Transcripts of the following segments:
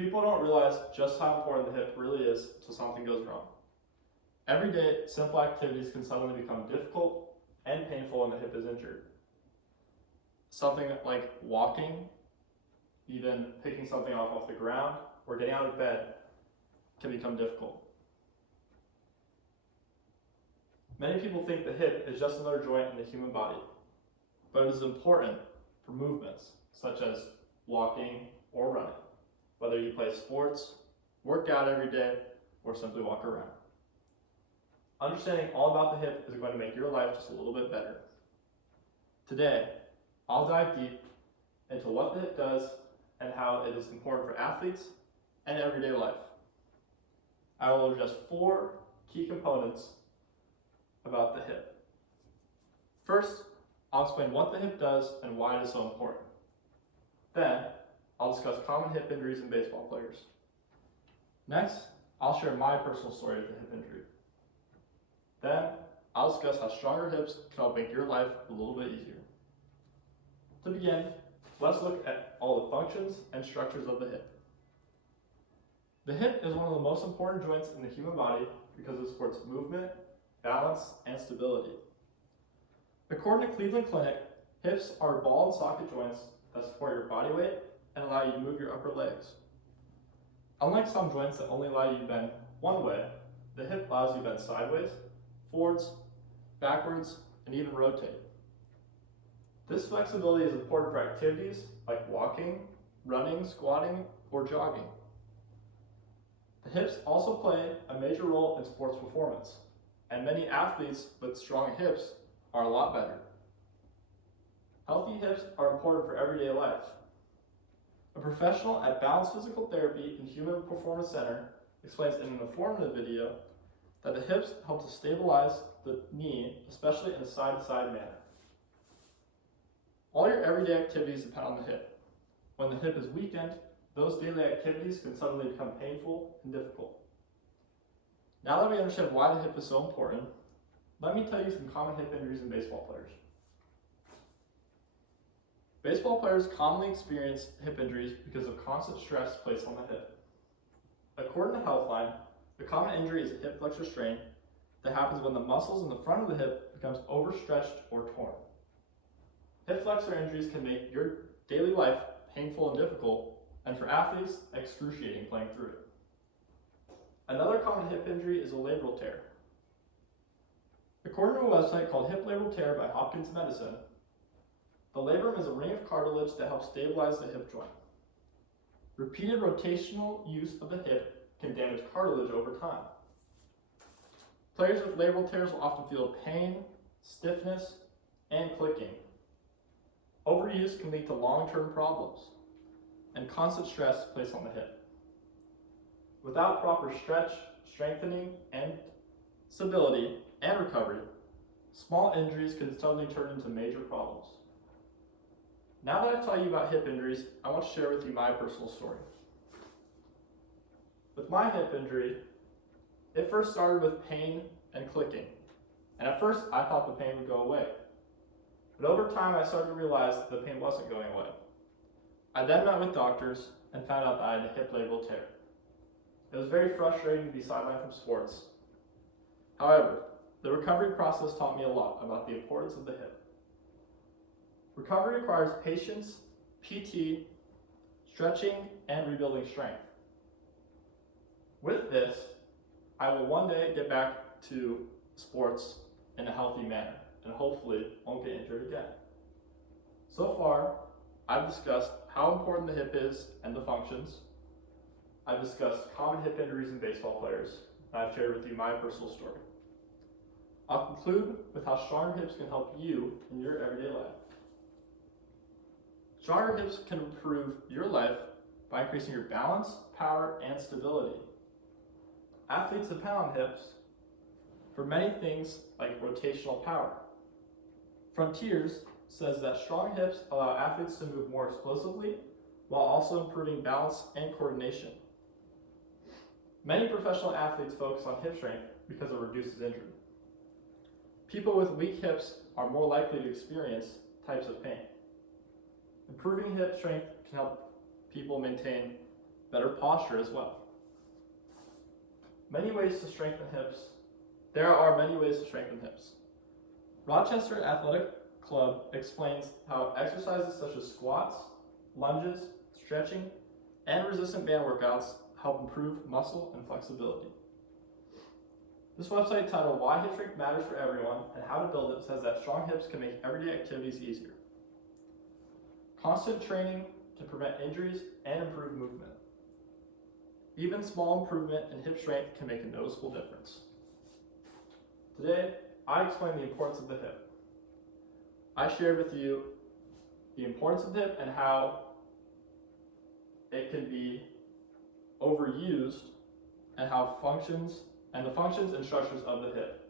People don't realize just how important the hip really is until something goes wrong. Every day, simple activities can suddenly become difficult and painful when the hip is injured. Something like walking, even picking something off the ground, or getting out of bed can become difficult. Many people think the hip is just another joint in the human body, but it is important for movements such as walking or running, whether you play sports, work out every day, or simply walk around. Understanding all about the hip is going to make your life just a little bit better. Today, I'll dive deep into what the hip does and how it is important for athletes and everyday life. I will address 4 key components about the hip. First, I'll explain what the hip does and why it is so important. Then, I'll discuss common hip injuries in baseball players. Next, I'll share my personal story of the hip injury. Then, I'll discuss how stronger hips can help make your life a little bit easier. To begin, let's look at all the functions and structures of the hip. The hip is one of the most important joints in the human body because it supports movement, balance, and stability. According to Cleveland Clinic, hips are ball and socket joints that support your body weight and allow you to move your upper legs. Unlike some joints that only allow you to bend one way, the hip allows you to bend sideways, forwards, backwards, and even rotate. This flexibility is important for activities like walking, running, squatting, or jogging. The hips also play a major role in sports performance, and many athletes with strong hips are a lot better. Healthy hips are important for everyday life. A professional at Balance Physical Therapy and Human Performance Center explains in an informative video that the hips help to stabilize the knee, especially in a side-to-side manner. All your everyday activities depend on the hip. When the hip is weakened, those daily activities can suddenly become painful and difficult. Now that we understand why the hip is so important, let me tell you some common hip injuries in baseball players. Baseball players commonly experience hip injuries because of constant stress placed on the hip. According to Healthline, the common injury is a hip flexor strain that happens when the muscles in the front of the hip becomes overstretched or torn. Hip flexor injuries can make your daily life painful and difficult, and for athletes, excruciating playing through it. Another common hip injury is a labral tear. According to a website called Hip Labral Tear by Hopkins Medicine, the labrum is a ring of cartilage that helps stabilize the hip joint. Repeated rotational use of the hip can damage cartilage over time. Players with labral tears will often feel pain, stiffness, and clicking. Overuse can lead to long-term problems and constant stress placed on the hip. Without proper stretch, strengthening, and stability and recovery, small injuries can suddenly turn into major problems. Now that I've told you about hip injuries, I want to share with you my personal story. With my hip injury, it first started with pain and clicking. And at first, I thought the pain would go away. But over time, I started to realize that the pain wasn't going away. I then met with doctors and found out that I had a hip labral tear. It was very frustrating to be sidelined from sports. However, the recovery process taught me a lot about the importance of the hip. Recovery requires patience, PT, stretching, and rebuilding strength. With this, I will one day get back to sports in a healthy manner and hopefully won't get injured again. So far, I've discussed how important the hip is and the functions. I've discussed common hip injuries in baseball players, and I've shared with you my personal story. I'll conclude with how stronger hips can help you in your everyday life. Stronger hips can improve your life by increasing your balance, power, and stability. Athletes depend on hips for many things like rotational power. Frontiers says that strong hips allow athletes to move more explosively while also improving balance and coordination. Many professional athletes focus on hip strength because it reduces injury. People with weak hips are more likely to experience types of pain. Improving hip strength can help people maintain better posture as well. Many ways to strengthen hips. There are many ways to strengthen hips. Rochester Athletic Club explains how exercises such as squats, lunges, stretching, and resistant band workouts help improve muscle and flexibility. This website titled Why Hip Strength Matters for Everyone and How to Build It says that strong hips can make everyday activities easier. Constant training can prevent injuries and improve movement. Even small improvement in hip strength can make a noticeable difference. Today, I explain the importance of the hip. I shared with you the importance of the hip and how it can be overused and the functions and structures of the hip.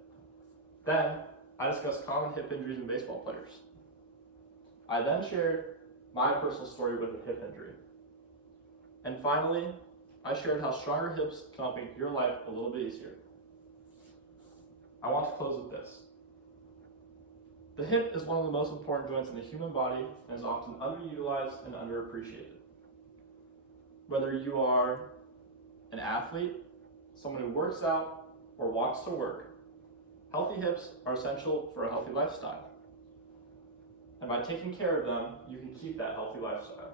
Then, I discussed common hip injuries in baseball players. I then shared my personal story with a hip injury. And finally, I shared how stronger hips can help make your life a little bit easier. I want to close with this. The hip is one of the most important joints in the human body and is often underutilized and underappreciated. Whether you are an athlete, someone who works out, or walks to work, healthy hips are essential for a healthy lifestyle. And by taking care of them, you can keep that healthy lifestyle.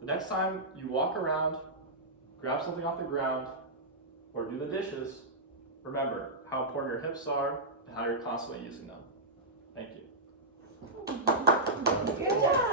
The next time you walk around, grab something off the ground, or do the dishes, remember how important your hips are and how you're constantly using them. Thank you. Good job.